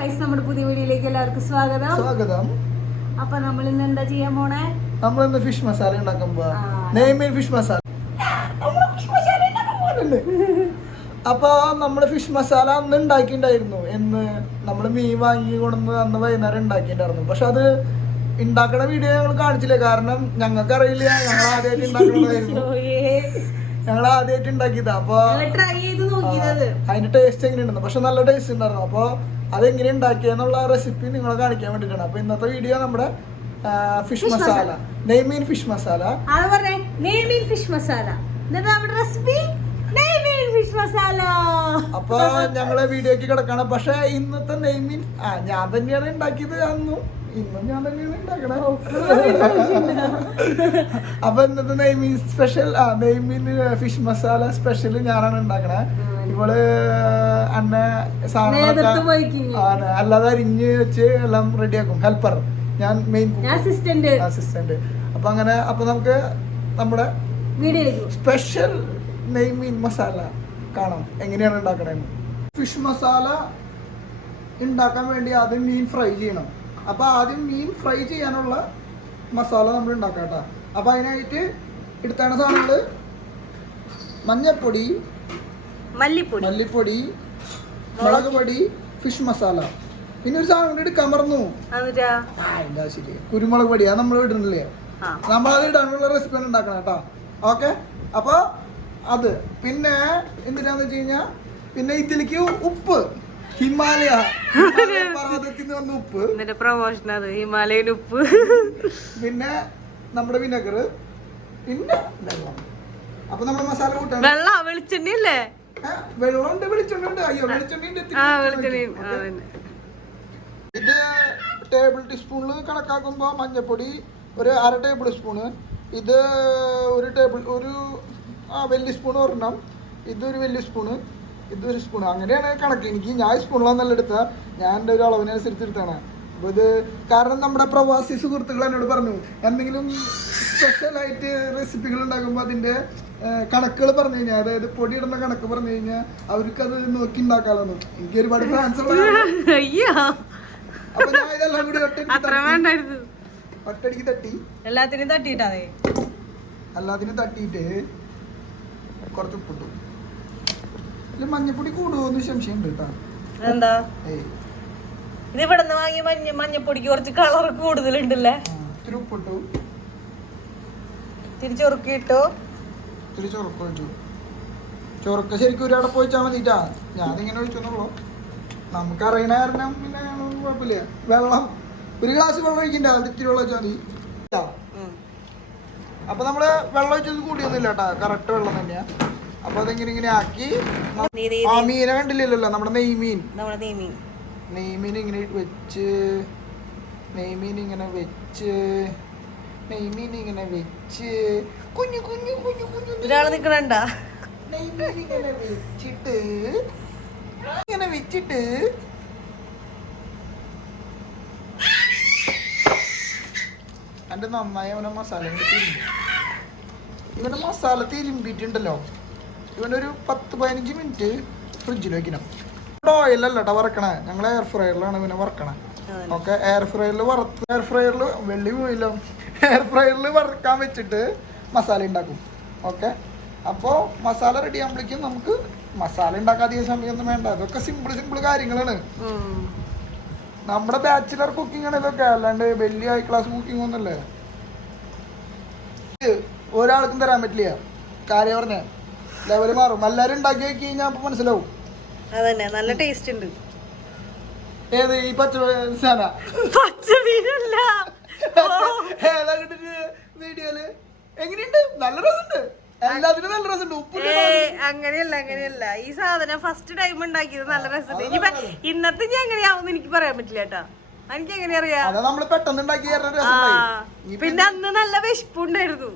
Guys നമ്മുടെ പുതിയ വീഡിയോയിലേക്ക് എല്ലാവർക്കും സ്വാഗതം. സ്വാഗതം. അപ്പൊ നമ്മൾ ഇന്ന് എന്താ ചെയ്യാൻ പോണേ നമ്മൾ ഇന്ന് ഫിഷ് മസാല ഉണ്ടാക്കാൻ പോവാ. നെയ്മീൻ ഫിഷ് മസാല അപ്പൊ നമ്മൾ ഫിഷ് മസാല അന്ന് ഉണ്ടാക്കിണ്ടായിരുന്നു എന്ന് നമ്മൾ മീൻ വാങ്ങി കൊണ്ടുവന്ന് അന്ന് വൈകുന്നേരം ഉണ്ടാക്കിണ്ടായിരുന്നു പക്ഷെ അത് ഉണ്ടാക്കണ വീഡിയോ ഞങ്ങൾ കാണിച്ചില്ല? കാരണം ഞങ്ങൾക്ക് അറിയില്ല ഞങ്ങൾ ആദ്യമായിട്ട് ഉണ്ടാക്കണതായിരുന്നു ഞങ്ങൾ ആദ്യമായിട്ട് ഉണ്ടാക്കിയതാ. അപ്പൊ ട്രൈ ചെയ്ത് അതിന്റെ ടേസ്റ്റ് എങ്ങനെയുണ്ടെന്ന്. പക്ഷെ നല്ല ടേസ്റ്റ് ഉണ്ടായിരുന്നു. അപ്പോൾ അതെങ്ങനെ ഉണ്ടാക്കിയെന്നുള്ള റെസിപ്പി നിങ്ങളെ കാണിക്കാൻ വേണ്ടിയിട്ടാണ്. അപ്പൊ ഇന്നത്തെ വീഡിയോ നമ്മുടെ ഫിഷ് മസാല നെയ്മീൻ ഫിഷ് മസാല അത് പറഞ്ഞേ നെയ്മീൻ ഫിഷ് മസാല എന്നിട്ട് നമ്മുടെ റെസിപ്പി നെയ്മീൻ ഫിഷ് മസാല അപ്പൊ ഞങ്ങളെ വീഡിയോക്ക് കിടക്കണം. പക്ഷെ ഇന്നത്തെ നെയ്മീൻ ആ ഞാൻ തന്നെയാണ് ഉണ്ടാക്കിയത് അന്നും. ഇന്നും ഞാൻ തന്നെയാണ് ഉണ്ടാക്കണേ. അപ്പൊ ഇന്നത്തെ നെയ്മീൻ സ്പെഷ്യൽ ആ നെയ്മീൻ ഫിഷ് മസാല സ്പെഷ്യൽ ഞാനാണ് ഉണ്ടാക്കണേ. ഇവൾ എന്നെ സാധനം അല്ലാതെ അരിഞ്ഞ് വെച്ച് എല്ലാം റെഡിയാക്കും. ഹെൽപ്പർ. ഞാൻ മെയിൻ അസിസ്റ്റന്റ് അസിസ്റ്റന്റ് അപ്പൊ അങ്ങനെ അപ്പൊ നമുക്ക് നമ്മുടെ സ്പെഷ്യൽ നെയ് മീൻ മസാല കാണാം. എങ്ങനെയാണ് ഉണ്ടാക്കണേന്ന്. ഫിഷ് മസാല ഉണ്ടാക്കാൻ വേണ്ടി ആദ്യം മീൻ ഫ്രൈ ചെയ്യണം. അപ്പോൾ ആദ്യം മീൻ ഫ്രൈ ചെയ്യാനുള്ള മസാല നമ്മൾ ഉണ്ടാക്കാം കേട്ടോ. അപ്പോൾ അതിനായിട്ട് എടുത്താണ് സാധനങ്ങൾ മഞ്ഞൾപ്പൊടി മല്ലിപ്പൊടി. മല്ലിപ്പൊടി മുളക്. പൊടി ഫിഷ് മസാല പിന്നെ ഒരു സാധനം കൂടി കമർന്നു. മറന്നു എന്നിട്ടാ ആ എന്താ ശരി. കുരുമുളക് പൊടി അത് നമ്മൾ ഇടുന്നില്ലേ നമ്മളത് ഇടാനുള്ള റെസിപ്പി ഉണ്ടാക്കണം കേട്ടോ. ഓക്കെ? അപ്പൊ അത്. പിന്നെ എന്തിനാന്ന് വെച്ച് കഴിഞ്ഞാൽ പിന്നെ ഇതിലേക്ക് ഉപ്പ്. ഹിമാലയ. ഹിമാലയ പർവതത്തിൽ നിന്ന് വന്ന ഉപ്പ്. എന്നിട്ട് പ്രൊമോഷൻ അത് ഹിമാലയൻ ഉപ്പ്. പിന്നെ നമ്മുടെ വിനഗർ പിന്നെ വെള്ളം. അപ്പൊ നമ്മുടെ മസാല കൂട്ടാൻ വെള്ളം വെളിച്ചെണ്ണ വെള്ളമുണ്ട് വെളിച്ചെണ്ണ അയ്യോ ഇത് ടേബിൾ ടീസ്പൂണിൽ കണക്കാക്കുമ്പോൾ മഞ്ഞൾപ്പൊടി ഒരു അര ടേബിൾ സ്പൂണ്. ഇത് ഒരു ടേബിൾ ഒരു വലിയ സ്പൂൺ ഒരെണ്ണം. ഇതൊരു വലിയ സ്പൂണ്. ഇതൊരു സ്പൂൺ അങ്ങനെയാണ് കണക്ക്. എനിക്ക് ഞാൻ സ്പൂണിലാന്നല്ല എടുത്ത. ഞാൻ എന്റെ ഒരു അളവിനനുസരിച്ച് എടുത്താണ്. അപ്പോൾ ഇത് കാരണം നമ്മുടെ പ്രവാസി സുഹൃത്തുക്കൾ എന്നോട് പറഞ്ഞു എന്തെങ്കിലും സ്പെഷ്യലായിട്ട് റെസിപ്പികൾ ഉണ്ടാക്കുമ്പോൾ അതിന്റെ കണക്കുകൾ പറഞ്ഞു കഴിഞ്ഞാൽ അതായത് പൊടിയിടുന്ന കണക്ക് പറഞ്ഞു കഴിഞ്ഞാൽ അവർക്ക് അത് നോക്കി ഉണ്ടാക്കാമെന്ന് എനിക്ക് ഒരുപാട് ഫാൻസ് അപ്പൊ ഞാൻ ഇതെല്ലാം കൂടി തട്ടി- എല്ലാത്തിനും തട്ടിയിട്ടാതെ എല്ലാത്തിനും തട്ടിയിട്ട് കുറച്ച് ഉപ്പിട്ടു. മഞ്ഞപ്പൊടി കൂടുമോന്ന് സംശയമുണ്ട് കേട്ടോ. എന്താ ഇത് ഇവിടെ നിന്ന് വാങ്ങിയ മഞ്ഞ മഞ്ഞപ്പൊടിക്ക് കുറച്ച് കളർ കൂടുതലുണ്ടല്ലേ? ഇത്തിരി ഉപ്പിട്ടു. തിരിച്ചുറുക്കിട്ടു ഇത്തിരി ചൊറുക്ക ഒഴിച്ചു ചൊറുക്ക ശരിക്കും ഒരാടെ പോയിച്ചാൽ മതിട്ടാ. ഞാനിങ്ങനെ ഒഴിച്ചെന്നുള്ളൂ നമുക്ക് അറിയണ കാരണം പിന്നെ കുഴപ്പമില്ല. വെള്ളം ഒരു ഗ്ലാസ് വെള്ളം ഒഴിക്കണ്ട. ഇത്തിരി വെള്ളം ഒഴിച്ചാൽ മതി. അപ്പൊ നമ്മൾ വെള്ളം ഒഴിച്ചത് കൂടിയൊന്നുമില്ല കേട്ടാ കറക്റ്റ് വെള്ളം തന്നെയാ. അപ്പൊ അതിങ്ങനെ ഇങ്ങനെ ആക്കി ആ മീനെ കണ്ടില്ലല്ലോ. നമ്മുടെ നെയ്മീൻ. നെയ്മീൻ ഇങ്ങനെ വെച്ച് നെയ്മീൻ ഇങ്ങനെ വെച്ച് നെയ്മീൻ ഇങ്ങനെ വെച്ച് കുഞ്ഞു കുഞ്ഞു കുഞ്ഞു കുഞ്ഞു. ഒരാൾ നിക്കണണ്ട? ഇങ്ങനെ വെച്ചിട്ട് ഇങ്ങനെ വെച്ചിട്ട്. എന്റെ നന്നായി അവനെ മസാല ഇവന്റെ മസാല തിരുമ്പിയിട്ടുണ്ടല്ലോ. ഇവനൊരു പത്ത് പതിനഞ്ച് മിനിറ്റ് ഫ്രിഡ്ജിൽ വെക്കണം. ഓയിലല്ലട്ടാ വറക്കണേ. ഞങ്ങൾ എയർ ഫ്രയറിലാണ് ഇവനെ വറക്കണേ. ഓക്കെ എയർ ഫ്രയറിൽ വറുത്ത് എയർ ഫ്രയറിൽ വെള്ളി പോയില്ല. എയർ ഫ്രയറിൽ വറക്കാൻ വെച്ചിട്ട് മസാല ഉണ്ടാക്കും. ഓക്കെ? അപ്പോൾ മസാല റെഡി ആകുമ്പോഴേക്കും നമുക്ക് മസാല ഉണ്ടാക്കാൻ അധികം സമയമൊന്നും വേണ്ട. അതൊക്കെ സിമ്പിൾ സിമ്പിൾ കാര്യങ്ങളാണ്. നമ്മുടെ ബാച്ചിലർ കുക്കിംഗ് ആണ് ഇതൊക്കെ. അല്ലാണ്ട് വലിയ ഹൈ ക്ലാസ് കുക്കിംഗ് ഒന്നുമല്ലേ. ഒരാൾക്കും തരാൻ പറ്റില്ല. കാര്യം പറഞ്ഞ ലെവൽ മാറും. എല്ലാവരും ഉണ്ടാക്കി വെച്ച് കഴിഞ്ഞാൽ അപ്പൊ മനസ്സിലാവും. അതന്നെ. നല്ല ടേസ്റ്റ് ഉണ്ട്. ഏത് ഈ പച്ച ഏതാ കിട്ടിട്ട് വീഡിയോയിൽ എങ്ങനെയുണ്ട്? നല്ല രസമുണ്ട്. എല്ലാത്തിനും നല്ല രസമുണ്ട്. ഉപ്പ് ഏ അങ്ങനെയല്ല അങ്ങനെയല്ല. ഈ സാധനം ഫസ്റ്റ് ടൈം ഉണ്ടാക്കിയത് നല്ല രസമുണ്ട്. ഇനി ഇന്നത്തെ ഞാൻ എങ്ങനെയാവുന്ന എനിക്ക് പറയാൻ പറ്റില്ല കേട്ടോ. എനിക്ക് എങ്ങനെ അറിയാം? അതാ നമ്മൾ പെട്ടെന്ന് ഉണ്ടാക്കി തരുന്ന ആ പിന്നെ അന്ന് നല്ല വിശപ്പുണ്ടായിരുന്നു.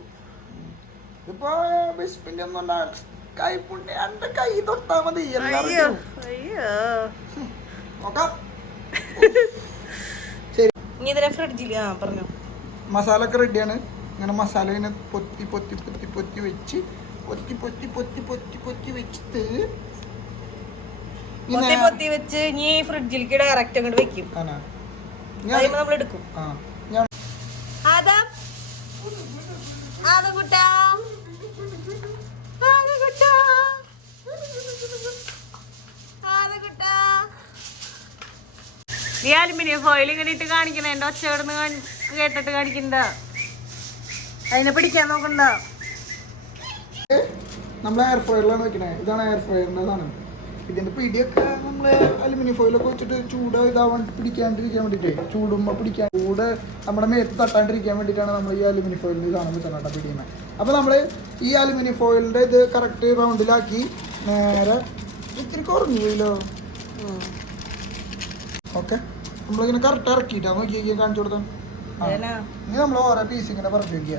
ഇപ്പൊ ബിസ്പിന്റെ ഒന്നും എന്റെ കൈ തൊട്ടാ മതി. അയ്യോ അയ്യോ. നോക്കാം. ഇനി ഇതിനെ ഫ്രിഡ്ജിൽ ആ പറഞ്ഞു. മസാലൊക്കെ റെഡിയാണ് ഇങ്ങനെ മസാല പൊത്തി പൊത്തി പൊത്തി പൊത്തി വെച്ച് പൊത്തി പൊത്തി പൊത്തി പൊത്തി പൊത്തി വെച്ചിട്ട് ഈ പൊത്തി പൊത്തി വെച്ച് ഇനി ഫ്രിഡ്ജിലേക്ക് ഡയറക്റ്റ് അങ്ങോട്ട് വെക്കും. നമ്മൾ എടുക്കും. അലുമിനിയം ഫോയിൽ ഇങ്ങനെ ഇട്ട് കാണിക്കണേ എന്റെ ഒച്ച കിടന്ന് കേട്ടിട്ട് കാണിക്കണ്ട? അതിനെ പിടിക്കാൻ നോക്കണ്ട? നമ്മൾ എയർ ഫ്രയറിലാണ് വെക്കണേ. ഇതാണ് എയർ ഫ്രയറിന്റെതാണ് ഇതിന്റെ പിടിയൊക്കെ നമ്മൾ അലുമിനിയം ഫോയിലൊക്കെ വെച്ചിട്ട് ചൂട് ഇതാവാണ്ട് പിടിക്കാണ്ടിരിക്കാൻ വേണ്ടിയിട്ടേ ചൂടുമ്പ പിടിക്കാൻ ചൂട് നമ്മുടെ മേത്ത് തട്ടാണ്ടിരിക്കാൻ വേണ്ടിയിട്ടാണ് നമ്മൾ ഈ അലുമിനിയം ഫോയിലിൽ ഇതാണ് വെച്ചാൽ പിടിയുന്നത് അപ്പോൾ നമ്മൾ ഈ അലുമിനിയം ഫോയിലിന്റെ ഇത് കറക്റ്റ് റൗണ്ടിലാക്കി നേരെ ഇത്തിരി കുറഞ്ഞു പോയില്ലോ ഓക്കെ. നമ്മളിങ്ങനെ കറക്റ്റ് ഇറക്കിയിട്ടാ. നോക്കി കാണിച്ചു കൊടുത്താൽ ഇനി നമ്മൾ ഓരോ പീസ് ഇങ്ങനെ പറഞ്ഞു വെക്കുക.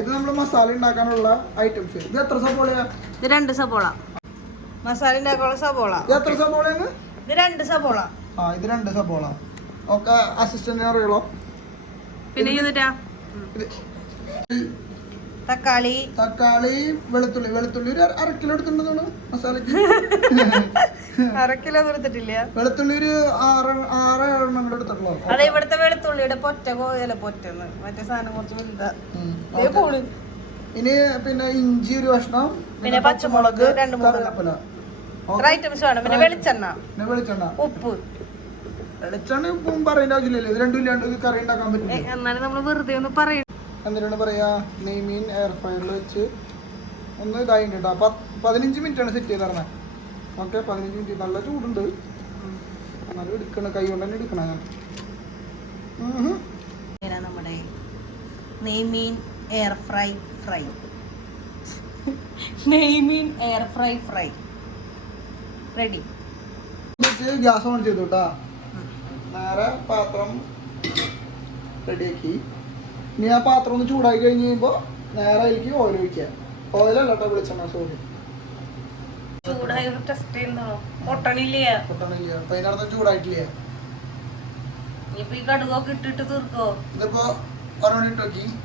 ഇത് നമ്മൾ മസാല ഉണ്ടാക്കാനുള്ള ഐറ്റംസ് ഇത് എത്ര സബോളയാ ഇത് രണ്ട് സബോള മസാല ഉണ്ടാക്കാനുള്ള സബോള ഇത് എത്ര സബോളയാണ് ഇത് രണ്ട് സബോള ആ ഇത് രണ്ട് സബോള ഒക്കെ അസിസ്റ്റന്റിനെ അറിയുള്ളൂ? പിന്നെ ഇത് തക്കാളി. തക്കാളി വെളുത്തുള്ളി. വെളുത്തുള്ളി ഒരു അര- കിലോ എടുത്തിട്ടുണ്ടെന്നാണ് മസാലക്ക് അര കിലോ എടുത്തിട്ടില്ല. വെളുത്തുള്ളി ഒരു ആറ് ആറ് എണ്ണം എടുത്തിട്ടുള്ളൂ. അതെ ഇവിടുത്തെ വെളുത്തുള്ളിയുടെ പൊറ്റ പോയല്ല പൊറ്റന്ന്? മറ്റേ സാധനം കുറച്ച് വലുതാ. ഇനി പിന്നെ ഇഞ്ചി ഒരു കഷ്ണം പിന്നെ പച്ചമുളക് രണ്ട് കറിവേപ്പില. ഐറ്റംസ് വേണം. പിന്നെ വെളിച്ചെണ്ണ. പിന്നെ വെളിച്ചെണ്ണ. ഉപ്പ്. വെളിച്ചെണ്ണ ഉപ്പും പറയേണ്ട ആവശ്യമില്ലല്ലോ. ഇത് രണ്ടും ഇല്ലാണ്ട് കറി ഉണ്ടാക്കാൻ പറ്റില്ല. എന്നാലും നമ്മൾ വെറുതെ ഒന്ന് പറയും എന്തിനാണ് പറയുക നെയ്മീൻ എയർ ഫ്രയറിൽ വെച്ച് ഒന്ന് ഇതായി കേട്ടോ പത്ത് പതിനഞ്ച് മിനിറ്റ് ആണ് സെറ്റ് ചെയ്ത് തരണേ. ഓക്കെ പതിനഞ്ച് മിനിറ്റ്. നല്ല ചൂടുണ്ട്. എന്നാലും എടുക്കണ. കൈ കൊണ്ട് തന്നെ എടുക്കണം ഞാൻ. നമ്മുടെ നെയ്മീൻ air fry fry നെയ്മീൻ air fry fry ready gas on ചെയ്തു കേട്ടാ നേരെ പാത്രം റെഡിയാക്കി ഇനി ആ പാത്രം ഒന്ന് ചൂടായി കഴിഞ്ഞ് കഴിയുമ്പോ നേരെ എനിക്ക് ഓയിൽ ഒഴിക്കുക. ഓയിലല്ല കേട്ടോ വെളിച്ചെണ്ണ സോറി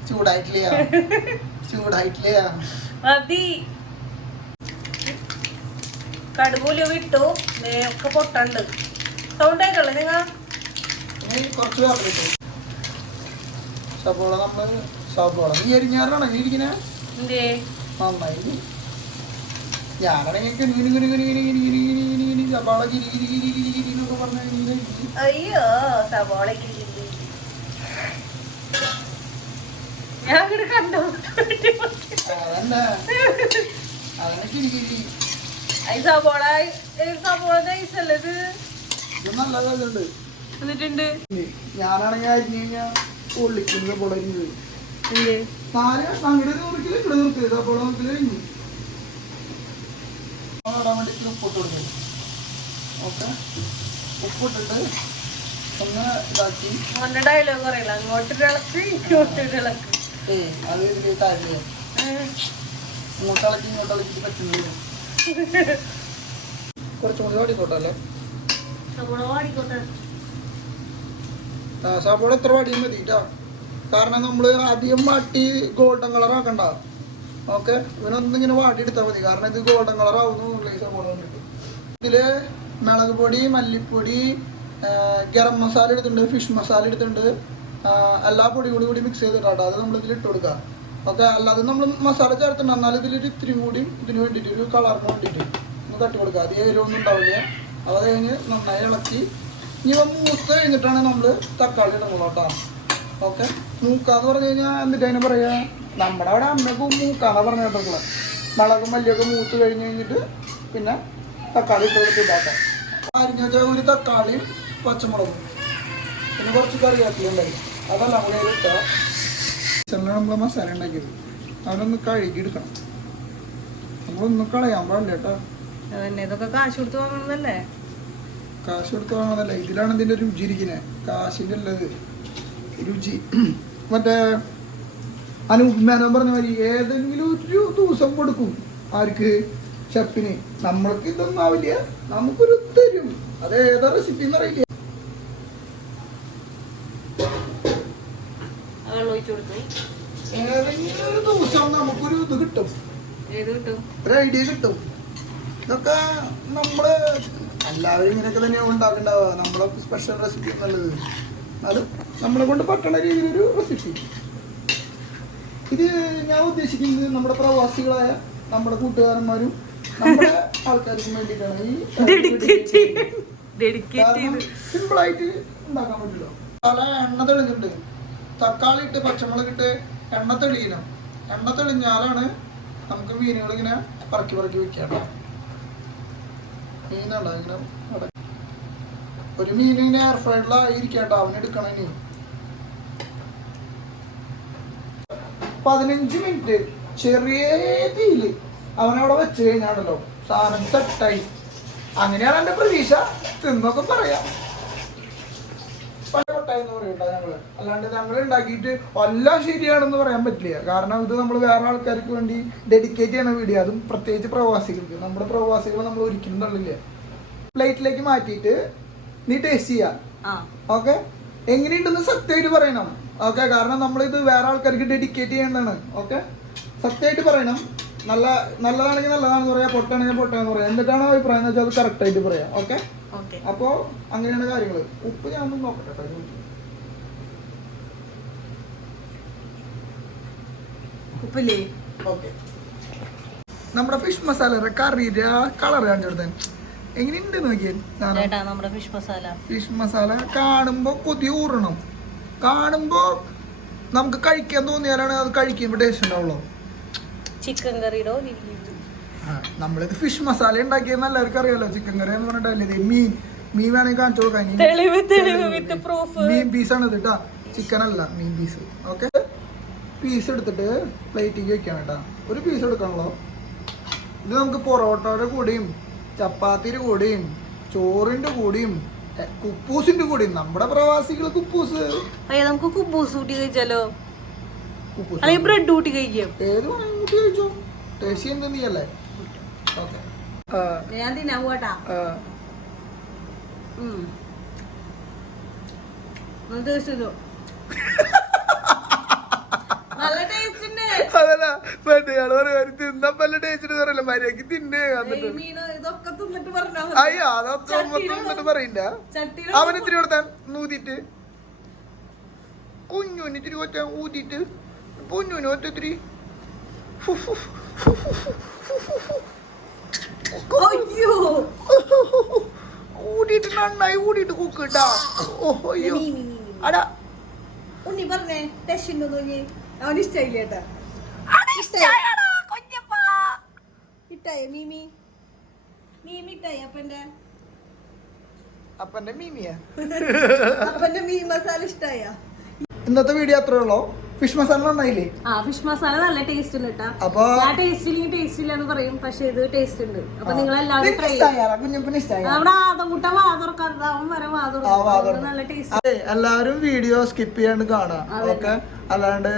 ചൂടായിട്ടില്ലേ? ചൂടായിട്ടില്ല? നിങ്ങൾ സബോള നമ്മൾ സബോള. നീ അരിഞ്ഞാറാണോ? നീ ഇരിക്കണേ? നന്നായി. ഞാനാണെങ്കിൽ ഇങ്ങനെ ഇങ്ങനെ ഇങ്ങനെ ഇങ്ങനെ ഇങ്ങനെ ഇങ്ങനെ ഇങ്ങനെ ഇങ്ങനെ ഇങ്ങനെ സബോള ഗിരി ഗിരി ഗിരി ഗിരി ഗിരി എന്നൊക്കെ പറഞ്ഞാൽ ഇങ്ങനെ. അയ്യോ സബോള ഞാൻ കണ്ടു? അതന്നെ ഗിരി ഗിരി നൈസല്ലേ ഇത്? ഞാനാണെങ്കിൽ അരിഞ്ഞു കഴിഞ്ഞാൽ പൊള്ളിക്കുന്നത് പൊളരുന്നത് നാല് അങ്ങോട്ട് നുറുക്കിൽ ഇവിടെ നിർത്തരുത് അപ്പോൾ നമുക്കിൽ കഴിഞ്ഞു. ഇടാൻ വേണ്ടിയിട്ട് ഉപ്പിട്ട് കൊടുക്കണം ഓക്കെ. ഉപ്പിട്ടിട്ട് ഒന്ന് ഇതാക്കി. ഡയലോഗ് പറയില്ല അങ്ങോട്ട് ഇളക്ക് ഇങ്ങോട്ട് ഇളക്ക്. ഏ അത് ഇതിലേക്ക് ആയിരുന്നു ഇങ്ങോട്ട് ഇളക്കി ഇങ്ങോട്ട് ഇളക്കിട്ട് പറ്റുന്നില്ല കുറച്ചും കൂടി ഓടിക്കോട്ടെ അല്ലേ? ഓടിക്കോട്ടെ. സവാള എത്ര വടിയും മതി കാരണം നമ്മൾ അധികം വാട്ടി ഗോൾഡൻ കളർ ആക്കണ്ട. ഓക്കെ ഇവനൊന്നിങ്ങനെ വാട്ടി എടുത്താൽ മതി. കാരണം ഇത് ഗോൾഡൻ കളർ ആവുന്നു സവോള കണ്ടിട്ട് ഇതിൽ മുളക് പൊടി മല്ലിപ്പൊടി ഗരം മസാല എടുത്തിട്ടുണ്ട് ഫിഷ് മസാല എടുത്തിട്ടുണ്ട്. എല്ലാ പൊടി കൂടി മിക്സ് ചെയ്തിട്ടാട്ടോ. അത് നമ്മൾ ഇതിൽ ഇട്ട് കൊടുക്കുക ഓക്കെ അല്ലാതെ നമ്മൾ മസാല ചേർത്തിട്ടുണ്ട്. എന്നാലും ഇതിലൊരു ഇത്തിരി കൂടി ഇതിന് വേണ്ടിയിട്ട് ഒരു കളറിന് വേണ്ടിയിട്ട് ഒന്ന് തട്ടി കൊടുക്കുക അധികം എരിവൊന്നും ഉണ്ടാവില്ല. അത് കഴിഞ്ഞ് നന്നായി ഇളക്കി ഇവ മൂത്ത് കഴിഞ്ഞിട്ടാണ് നമ്മൾ തക്കാളി ഇടുന്നത് കേട്ടോ. ഓക്കെ മൂക്കാന്ന് പറഞ്ഞു കഴിഞ്ഞാൽ എന്നിട്ട് അതിനെ പറയാ? നമ്മുടെ അവിടെ അമ്മയ്ക്കും മൂക്കാന്നാ പറഞ്ഞു കേട്ടിട്ടുള്ളത് മുളകും മല്ലിയൊക്കെ മൂത്ത് കഴിഞ്ഞ് കഴിഞ്ഞിട്ട് പിന്നെ തക്കാളി ഇട്ട് കൊടുത്ത് ഇതാക്കാം. അരിഞ്ഞ ഒരു തക്കാളിയും പച്ചമുളകും. പിന്നെ കുറച്ച് കറിയാക്കിയുണ്ടായി അതെല്ലാം അതിൽ ഇട്ടാൽ നമ്മൾ മസാല ഉണ്ടാക്കിയത്. അവനൊന്ന് കഴുകി എടുക്കണം നമ്മളൊന്നും കളയാൻ പാടില്ല കേട്ടോ. ഇതൊക്കെ കാശ് കൊടുത്ത് വാങ്ങണതല്ലേ കാശ് കൊടുത്ത് വാങ്ങുന്നതല്ല ഇതിലാണ് ഇതിന്റെ രുചി ഇരിക്കുന്നത് കാശിന്റെ ഉള്ളത്. രുചി. മറ്റേ അനൂപ് മേനോൻ പറഞ്ഞ മാതിരി ഏതെങ്കിലും ഒരു ദിവസം കൊടുക്കും ആർക്ക്? ഷെഫിന്. നമ്മൾക്ക് ഇതൊന്നും ആവില്ല. നമുക്കൊരു തരും. അത് ഏതാ റെസിപ്പി എന്നറിയില്ല അറിയില്ല. ഏതെങ്കിലും ഒരു ദിവസം നമുക്കൊരു ഇത് കിട്ടും. ഒരു ഐഡിയ കിട്ടും. ഇതൊക്കെ നമ്മൾ എല്ലാവരും ഇങ്ങനെയൊക്കെ തന്നെയാണ് ഉണ്ടാക്കണ്ടാവുക. നമ്മളെ സ്പെഷ്യൽ റെസിപ്പി എന്നുള്ളത് അത് നമ്മളെ കൊണ്ട് പറ്റണ രീതിയിലൊരു റെസിപ്പി ഇത് ഞാൻ ഉദ്ദേശിക്കുന്നത് നമ്മുടെ പ്രവാസികളായ നമ്മുടെ കൂട്ടുകാരന്മാരും നമ്മുടെ ആൾക്കാർക്കും വേണ്ടിയിട്ടാണ്. ഈ ആയിട്ട് ഉണ്ടാക്കാൻ പറ്റില്ല. പല എണ്ണ തെളിഞ്ഞിട്ടുണ്ട്. തക്കാളി ഇട്ട് പച്ചമുളക് ഇട്ട് എണ്ണ തെളിയണം. എണ്ണ തെളിഞ്ഞാലാണ് നമുക്ക് മീനുകൾ ഇങ്ങനെ പറക്കി പറക്കി വെക്കാം. മീനുണ്ടോ ഇങ്ങനെ ഒരു മീനിന് എയർ ഫ്രൈഡിലായിരിക്കട്ടോ അവന് എടുക്കണം പതിനഞ്ച് മിനിറ്റ്. ചെറിയ തീയിൽ. അവനവിടെ വെച്ച് കഴിഞ്ഞാണല്ലോ. സാധനം സെറ്റായി അങ്ങനെയാണ് എന്റെ പ്രതീക്ഷ. തിന്നൊക്കെ പറയാം. എന്ന് പറയണ്ട ഞങ്ങൾ. അല്ലാണ്ട് ഞങ്ങൾ ഉണ്ടാക്കിയിട്ട് എല്ലാം ശരിയാണെന്ന് പറയാൻ പറ്റില്ല. കാരണം ഇത് നമ്മൾ വേറെ ആൾക്കാർക്ക് വേണ്ടി ഡെഡിക്കേറ്റ് ചെയ്യണ വീഡിയോ അതും പ്രത്യേകിച്ച് പ്രവാസികൾക്ക്. നമ്മുടെ പ്രവാസികളെ നമ്മൾ ഒരിക്കലും തള്ളില്ല. പ്ലേറ്റിലേക്ക് മാറ്റിയിട്ട് നീ ടേസ്റ്റ് ചെയ്യാം. ഓക്കെ എങ്ങനെയുണ്ടെന്ന് സത്യമായിട്ട് പറയണം. ഓക്കെ കാരണം നമ്മളിത് വേറെ ആൾക്കാർക്ക് ഡെഡിക്കേറ്റ് ചെയ്യേണ്ടതാണ്. ഓക്കെ സത്യമായിട്ട് പറയണം. നല്ല നല്ലതാണെങ്കിൽ നല്ലതാണെന്ന് പറയാം പൊട്ടാണെങ്കിൽ പൊട്ടാന്ന് പറയാം. എന്നിട്ടാണ് അഭിപ്രായം എന്ന് വെച്ചാൽ അത് കറക്റ്റായിട്ട് പറയാം. ഓക്കെ അപ്പോൾ അങ്ങനെയാണ് കാര്യങ്ങൾ ഉപ്പ് ഞാൻ ഒന്ന് നോക്കട്ടെ കേട്ടോ. ഉപ്പില്ലേ? ഓക്കെ. നമ്മുടെ ഫിഷ് മസാല കറിയുടെ കളർ കാണിച്ചെടുത്തേ. എങ്ങനെയുണ്ട് നോക്കിയേ? നമ്മുടെ ഫിഷ് മസാല. ഫിഷ് മസാല കാണുമ്പോൾ കൊതി ഊറണം. കാണുമ്പോൾ നമുക്ക് കഴിക്കാൻ തോന്നിയാലാണ് അത് കഴിക്കുമ്പോൾ ടേസ്റ്റ് ഉണ്ടാവുള്ളൂ. ചിക്കൻ കറിയുടെ നമ്മളിത് ഫിഷ് മസാല ഉണ്ടാക്കിയെന്ന് എല്ലാവർക്കും അറിയാലോ. ചിക്കൻ കറി എന്ന് പറഞ്ഞിട്ടല്ലേ ഇത്? മീൻ മീൻ വേണമെങ്കിൽ കാണിച്ചു കൊടുക്കാൻ മീൻ പീസ് ആണ് കേട്ടാ ചിക്കൻ അല്ല മീൻ പീസ് ഓക്കെ? പീസ് എടുത്തിട്ട് പ്ലേറ്റിലേക്ക് വെക്കണം കേട്ടാ ഒരു പീസ് എടുക്കണല്ലോ. ഇത് നമുക്ക് പൊറോട്ടയുടെ കൂടെയും ചപ്പാത്തിയുടെ കൂടെയും ചോറിന്റെ കൂടെയും കുപ്പൂസിന്റെ കൂടെയും. നമ്മുടെ പ്രവാസികൾ കുപ്പൂസ്. നമുക്ക് കുബൂസ് കൂട്ടി കഴിച്ചാലോ? കുപ്പൂസ് ബ്രെഡ് കൂട്ടി കഴിക്കാം? ഏത് വേണമെങ്കിലും കൂട്ടി കഴിച്ചോ. ടേസ്റ്റ് എന്ത് ഞാൻ തിന്നാൻ പോട്ടാ മര്യാദയ്ക്ക് തിന്നേ തിന്നിട്ട്. അയ്യോ അതൊക്കെ എന്നിട്ട് പറയണ്ട അവൻ ഇത്തിരി കൊടുത്താൻ നൂതിട്ട് കുഞ്ഞുന് ഇത്തിരി കൊച്ചാൻ ഊതിട്ട് പൊന്നുന് ഒത്തിരി. അയ്യോ ഊടിയിട്ട് നന്നായി ഊടിയിട്ട് കുക്കിട്ടാ ഓഹോ അയ്യോ. മീ, മീ, മീ, മീ. അടാ. ഉണ്ണി പറഞ്ഞേ. ഉണ്ടോ നോക്കി? അവന് ഇഷ്ടായില്ല കേട്ടാ ഇട്ടായ മീമി? മീമി ഇട്ടായി അപ്പന്റെ അപ്പന്റെ മീമിയാ. അപ്പന്റെ മീ മസാല ഇഷ്ടായ? ഇന്നത്തെ വീഡിയോ അത്രേ ഉള്ളൂ. ഫിഷ് മസാല നന്നായില്ലേ? ആ ഫിഷ് മസാല നല്ല ടേസ്റ്റ് ഉണ്ട് കേട്ടാ അപ്പൊ ആ ടേസ്റ്റ് ഇല്ലെങ്കിൽ ടേസ്റ്റ് ഇല്ല എന്ന് പറയും പക്ഷെ ഇത് ടേസ്റ്റ് ഉണ്ട്. അപ്പൊ നിങ്ങൾ എല്ലാവരും ട്രൈ നമ്മുടെ ആദംകുട്ട വാതുറക്കാത്ത അവൻ വരെ വാതുറക്കും. നല്ല ടേസ്റ്റ് എല്ലാവരും വീഡിയോ സ്കിപ്പ് ചെയ്യാണ്ട് കാണാം ഓക്കെ അല്ലാണ്ട്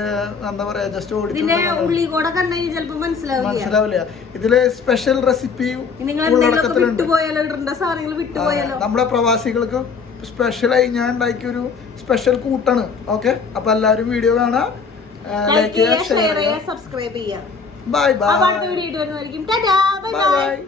എന്താ പറയാ ജസ്റ്റ് ഇതിന്റെ ഉള്ളി കൂടെ കണ്ടെങ്കിൽ ചിലപ്പോ മനസ്സിലാവില്ല. മനസ്സിലാവില്ല. ഇതിലെ സ്പെഷ്യൽ റെസിപ്പി ഉള്ളടക്കത്തിലുണ്ട്. വിട്ടുപോയാലോ? ഇടേണ്ട സാധനങ്ങൾ വിട്ടുപോയാലോ? നമ്മുടെ പ്രവാസികൾക്ക് സ്പെഷ്യലായി ഞാൻ ഉണ്ടാക്കിയ ഒരു സ്പെഷ്യൽ കൂട്ടാണ്. ഓക്കെ അപ്പൊ എല്ലാവരും വീഡിയോ കാണാം. ലൈക്ക് ചെയ്യുക ഷെയർ ചെയ്യുക സബ്സ്ക്രൈബ് ചെയ്യുക ബൈ ബൈ അടുത്ത വീഡിയോ വരുന്നതായിരിക്കും ബൈ ബൈ